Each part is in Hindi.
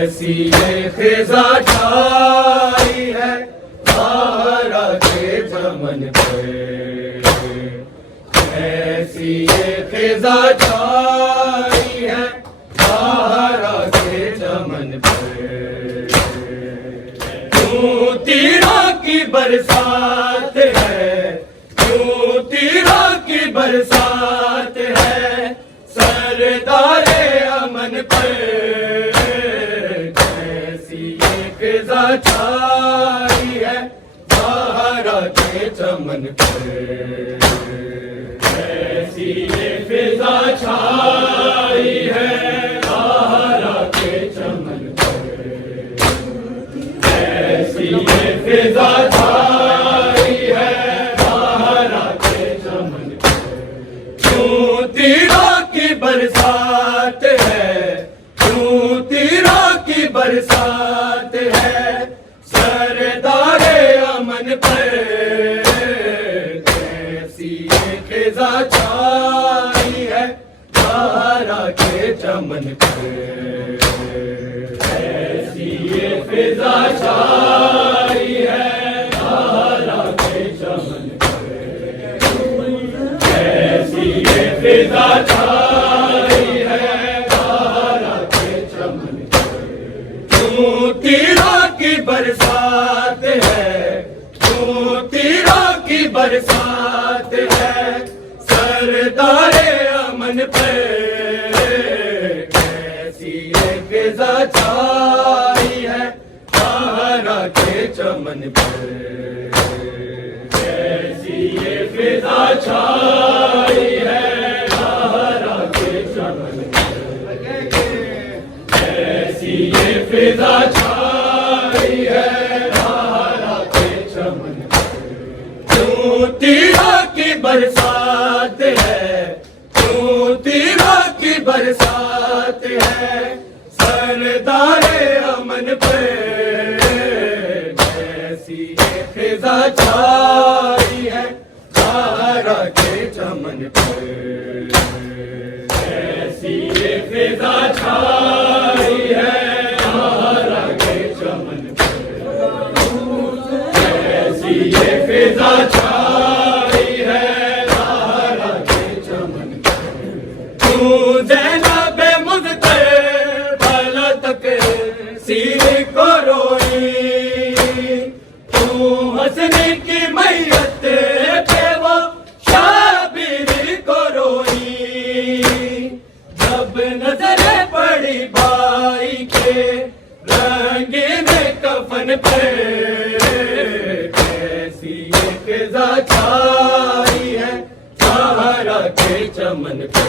ऐसी ये खिज़ा छाई है सहारा के चमन पे, ऐसी ये खिज़ा छाई है सहारा के चमन पे। क्यों तीरों की बरसात है, क्यों तीरों की बरसात है सरदारे अमन पर। खिज़ा छाई है सहारा के चमन पे, ऐसी ये खिज़ा छाई है सहारा के चमन पे, ऐसी ये खिज़ा छाई है सहारा के चमन पे। क्यों तीरों की बरसात है, क्यों तीरों की बरसात है सरदारे अमन पर। ऐसी ये खिज़ा छाई है सहारा के चमन पर, ऐसी ये खिज़ा छाई है सहारा के चमन पर, ऐसी ये खिज़ा छाई है सहारा के चमन पर। क्यों तीरों की बरसात है, क्यों तीरों की बरसात है सरदारे अमन पर। ऐसी ये खिज़ा छाई है सहारा के चमन पर, ऐसी ये खिज़ा छाई है सहारा के चमन पर, ऐसी ये खिज़ा छाई है सहारा के चमन पर। क्यों तीरों की बरसात है, क्यों तीरों की बरसात है सरदारे अमन पर। ऐसी ये खिज़ा छाई है सहारा के चमन पर, ऐसी ये खिज़ा छाई है सहारा के चमन पर, ऐसी ये खिज़ा छाई है सहारा के चमन पर। तू ज़ैनब मुज़्तफ़र भला तक सीने को रोई, तू हंसने की मैयत पे वो शाबिर को रोई। जब नजर पड़ी भाई के रंगीन कफन पे, कैसी ये खिज़ा छाई है सहारा के चमन पे,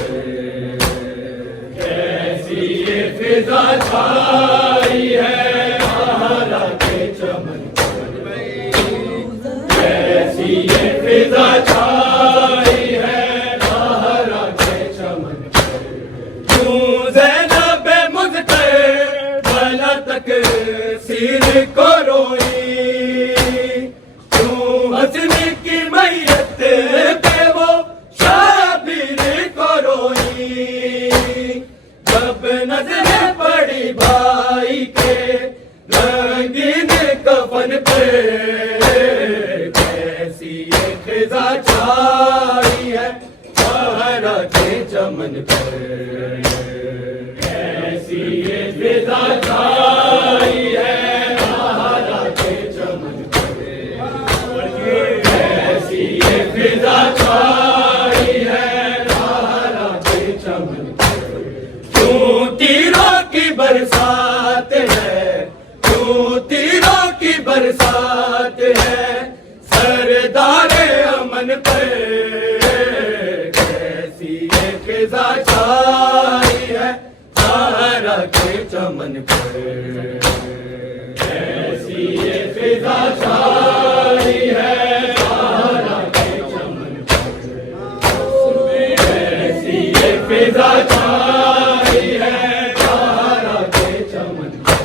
कैसी ये खिज़ा छाई है सहारा के चमन पे, कैसी ये खिज़ा छाई छाई है सहारा के चमन पर। ऐसी ये फिजा छाई है सहारा के चमन पर। ऐसी ये फिजा छाई है सहारा के चमन पर। क्यों तीरों की बरसात है, क्यों तीरों की बरसात है सरदारे अमन पर। कैसी ये फिजा छाई है सहारा के चमन पर। कैसी ये फिजा छाई है सहारा के चमन पर। कैसी ये फिजा छाई है सहारा के चमन पर।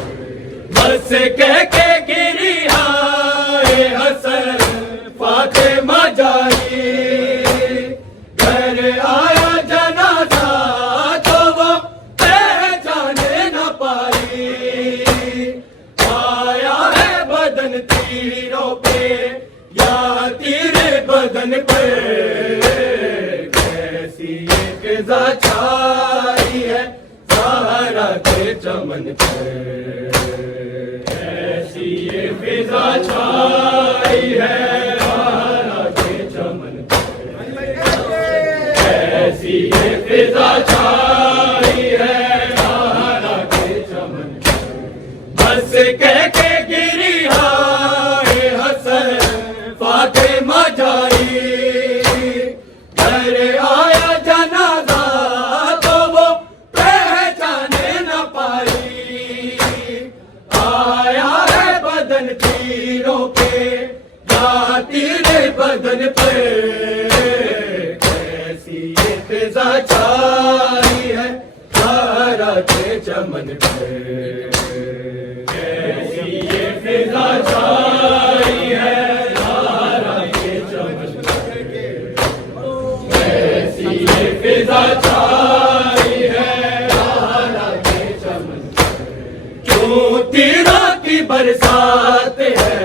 बस कह के गिरी हाय हसन फातिमा जाई, घर आया जनाजा तो वो पहचाने न पाई। आया है बदन तीरों पे या तेरे बदन पर। कैसी ये फिजा छाई है सहारा के चमन पर। कैसी ये फिजा छाई है सहारा के चमन पर। कैसी ये फिजा छाई है सहारा के चमन पर। बस कह के गिरी हाय हसन फातिमा जाई, घर आया जनाजा तो वो पहचाने न पाई। आया है बदन तीरों पे या तेरे बदन पर। कैसी ये फिजा छाई है सहारा के चमन पर। कैसी ये फिजा छाई है सहारा के चमन पर। कैसी ये फिजा छाई है सहारा के चमन पर। क्यों तीरों की बरसात है,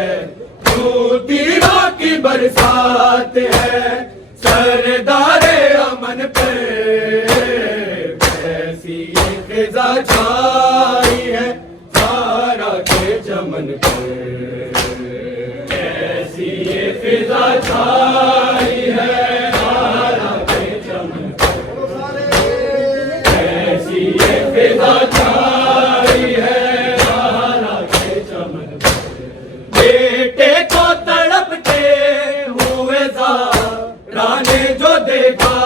क्यों तीरों की बरसात है सरदारे अमन पर। कैसी ये फिजा छाई है सहारा के चमन पर। कैसी ये फिजा छाई है सहारा के चमन पर। कैसी ये फिजा छाई है सहारा के चमन पर। बेटे को तड़पते हुए राने जो देखा,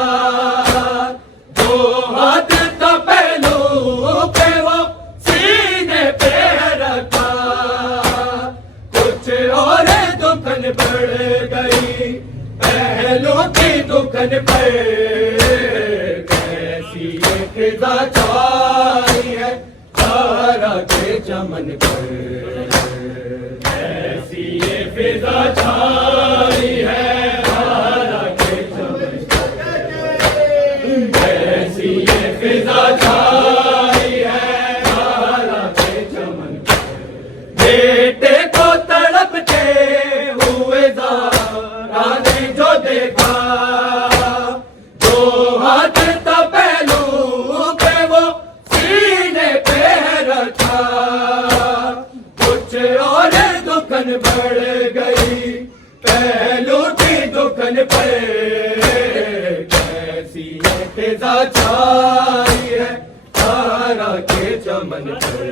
दो हाथ का पहलू पे वो सीने पे रखा। कुछ और दुखन बढ़ गई पहलू की दुखन पर। कैसी ये फिजा छाई है सहारा के चमन पर। कैसी ये फिजा छाई है सहारा के चमन पर। कैसी ये फिजा छाई है सहारा के चमन पर। बेटे को तड़पते हुए राने जो देखा, दो हाथ का पहलू पे वो सीने पे रखा। कुछ और दुखन बढ़ गई पहलू की दुखन पर। कैसी ये फिजा छाई है सहारा के चमन पर।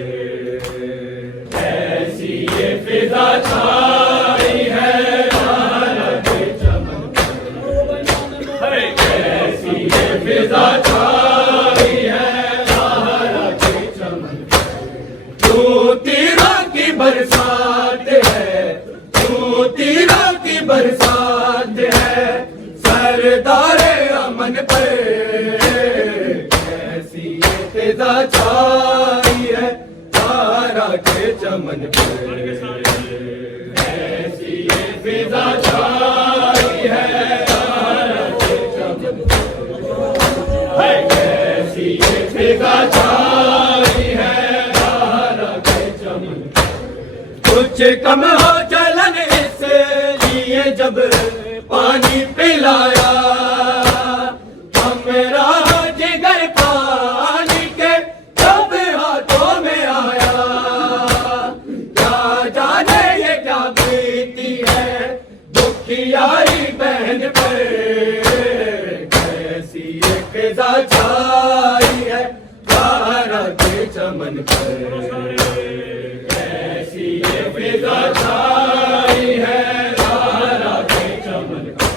कैसी ये फिजा छाई है सहारा के चमन पर। कैसी ये फिजा छाई है सहारा के चमन पर। क्यों तीरों की बरसात है, क्यों तीरों की बरसात है सरदारे अमन पर। कैसी ये फिजा छाई है सहारा के चमन पर। कैसी ये फिजा छाई है सहारा के चमन पर। कैसी ये फिजा छाई है सहारा के चमन पर। कुछ कम हो जलन इसलिए जब पानी पिला फिजा छाई है सहारा के चमन पर। ऐसी ये फिजा छाई है सहारा के चमन पर।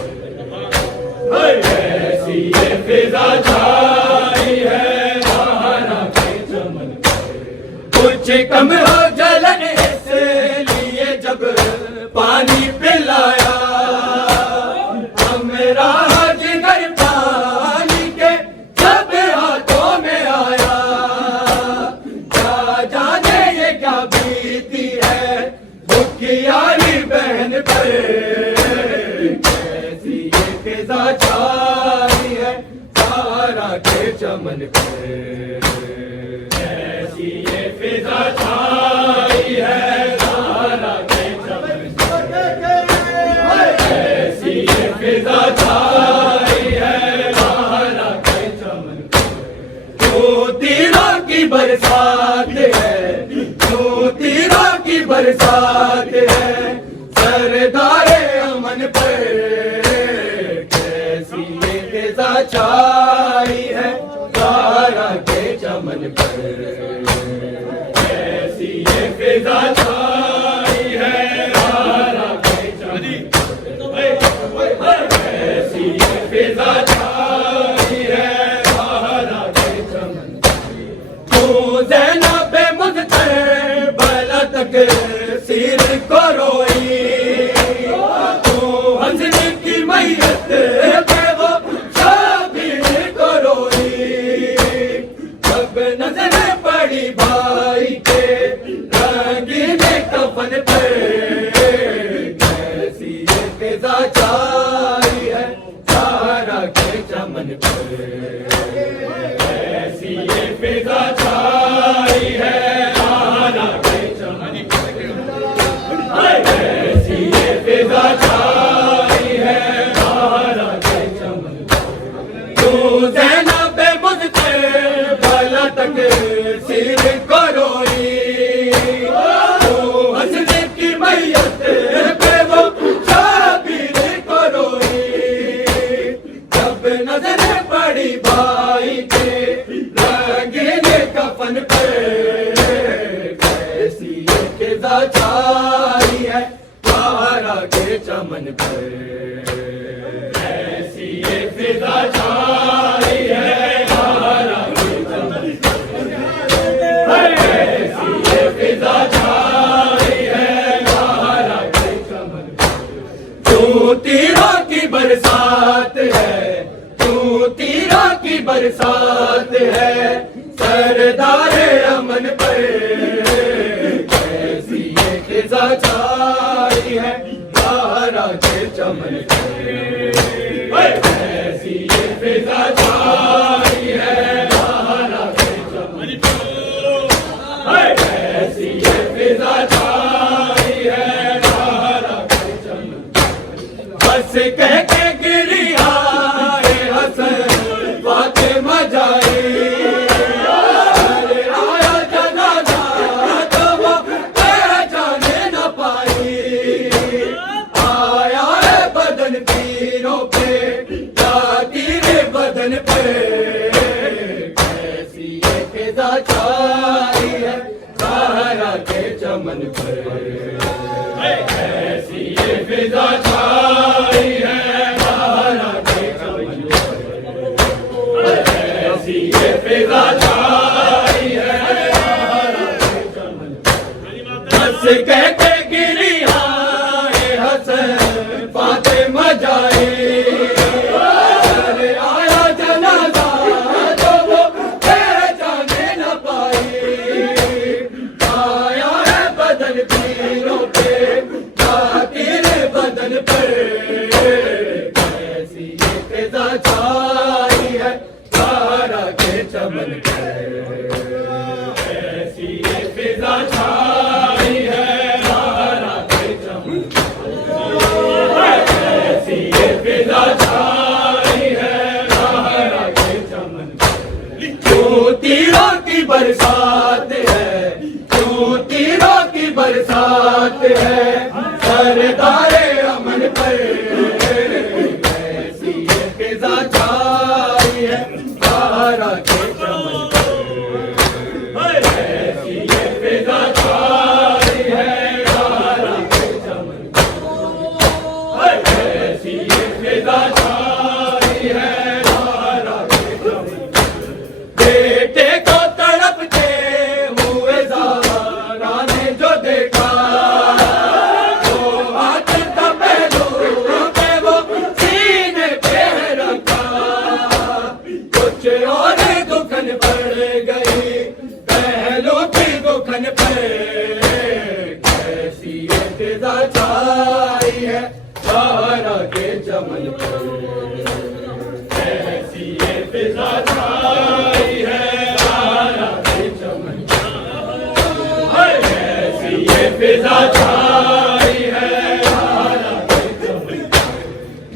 ऐसी ये फिजा छाई है सहारा के चमन पर। कुछ कम हो जलन इसलिए जब पानी पिलाया मेरा जिगर पानी के जब हाथों में आया। क्या जाने ये क्या बीती है दुखियारी बहन पर। कैसी ये फिजा छाई है सहारा के चमन पर। ऐसी ये फिजा छाई है सहारा के चमन पर। ऐसी ये फिजा छाई है सहारा के चमन पर। जो तीरों की बरसात है, जो तीरों की बरसात है सरदारे अमन पर। कैसी ये फिजा छाई है सहारा के चमन पर। ऐसी ये फिजा छाई है सहारा के चमन पर। ऐसी ये फिजा छाई है सहारा के चमन पर। तू ज़ैनब मुज़्तफ़र भला तक सिर को रोई। तू हज़न की मैयत पे वो शाबिर को रोई। जब नजर पड़ी भाई के रंगीन कफन पर। कैसी ये फिजा छाई है सहारा के चमन पर। ऐसी ये फिजा छाई है सहारा के चमन पर। ऐसी ये फिजा छाई है सहारा के चमन पर। तू ज़ैनब मुज़्तफ़र भला तक सिर को रोई। तू हज़न की मैयत पे वो शाबिर को रोई। जब नजर पड़ी भाई के रंगीन कफन पर। कैसी ये फिजा छाई है सहारा के चमन पर। ऐसी ये फिजा छाई है सहारा के चमन पर। ऐसी ये फिजा छाई है सहारा के चमन पर। तू तीरों की बरसात है, तू तीरों की बरसात है सरदारे अमन पर। कैसी ये फिजा छाई है सहारा के चमन पर। ऐसी ये फिजा छाई है सहारा के चमन पर। ऐसी ये फिजा छाई है सहारा के चमन पर। बस कह के गिरी आए हसन फातिमा जाए। अरे आया जनाजा तो वो पहचाने न पाई। आया है बदन तीरों पे या तीरे बदन पे। कैसी ये फिजा छाई है सहारा के चमन पर। ऐसी ये फिजा छाई है सहारा के चमन पर। ऐसी ये फिजा छाई है सहारा के चमन पर। बस कहते गिरी आए हसन फातिमा जाए। अरे आया जनाजा तो वो पहचाने न पाई। आया है बदन तीरों पे या तेरे बदन पर। कैसी ये फिजा छाई है सहारा के चमन पर। ऐसी ये फिजा छाई है सहारा के चमन पर। ऐसी ये फिजा छाई है सहारा के चमन पर। जो तीरों की बरसात है, जो तीरों की बरसात है सरदारे अमन पर। ऐसी ये फिजा छाई है छाई है ज़हरा के चमन पर। कैसी ये फिजा छाई है ज़हरा के चमन पर।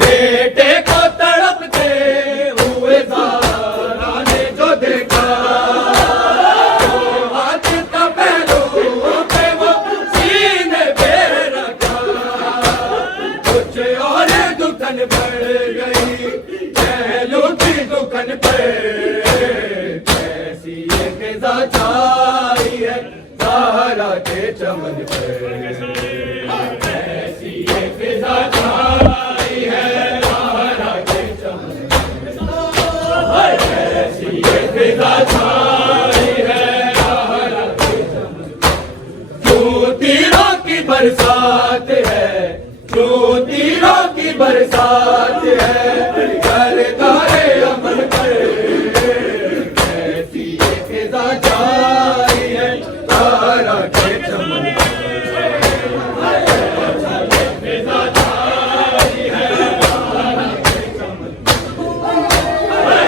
बेटे को तड़पते हुए ज़हरा ने जो देखा, बढ़ गई पहलू की दुखन पर। कैसी ये फिजा छाई है ज़हरा के चमन पर। कैसी ये फिजा छाई है ज़हरा के चमन पर। कैसी ये फिजा छाई है ज़हरा के चमन पर। क्यों तीरों की बरसात है, क्यों तीरों की बरसात है सरदारे अमन पर। कैसी ये फिजा छाई है ज़हरा के चमन पर। कैसी ये फिजा छाई है ज़हरा के चमन पर।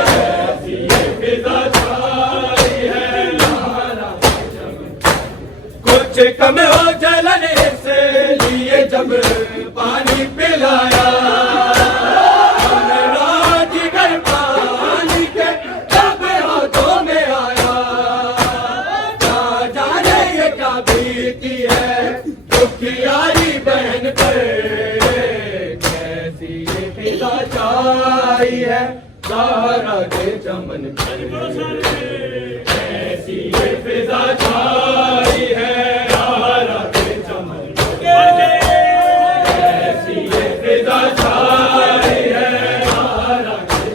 कैसी ये फिजा छाई है ज़हरा के चमन पर। कुछ कम हो जलन से लिए जब पानी पिलाया, जिगर पानी के तब हाथों में आया। क्या जाने ये क्या बीती है दुखियारी बहन पर। कैसी ये फिजा छाई है ज़हरा के चमन पर। कैसी ये फिजा छाई है ज़हरा के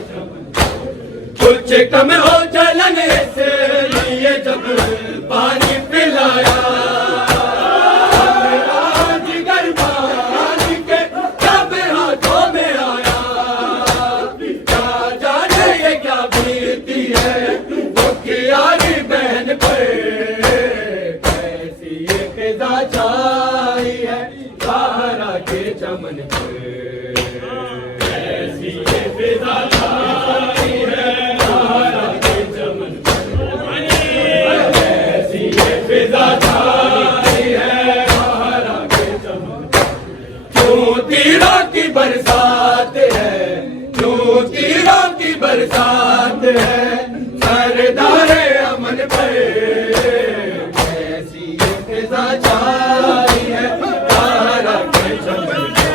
चमन पर। कुछ कम हो जलन से लिए जब पानी पिलाया, जिगर पानी के तब हाथों में आया। क्या जाने ये क्या बीती है दुखियारी बहन पर। कैसी ये फिजा छाई है ज़हरा के चमन पर। कैसी ये फिजा छाई है ज़हरा के चमन पर। कैसी ये फिजा छाई है ज़हरा के चमन पर। क्यों तीरों की बरसात है, क्यों तीरों की बरसात है सरदारे अमन पर। कैसी ये फिजा छाई है ज़हरा के चमन पर।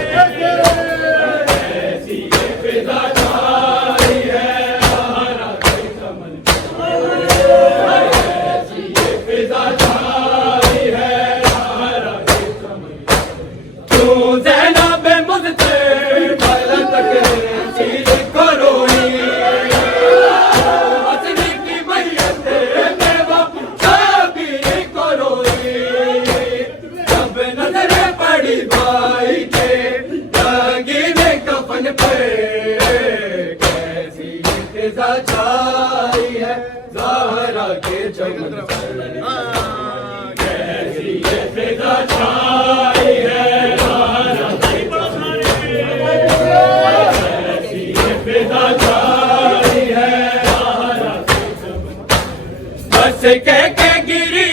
कैसी ये फिजा छाई है ज़हरा के चमन पर। कैसी ये फिजा छाई है ज़हरा के चमन पर। क्यों ज़ैनब मुझसे गलत सीध को रोई, हंसने की मैयत में वो शाबीर को रोई। जब नजरें पड़ी भाई के रंगीन कफन पर। कैसी ये फिजा छाई है ज़हरा के चमन पर। कैसी ये फिजा छाई है ज़हरा के चमन पर। कैसी ये फिजा छाई है ज़हरा के चमन पर। बस कह के गिरी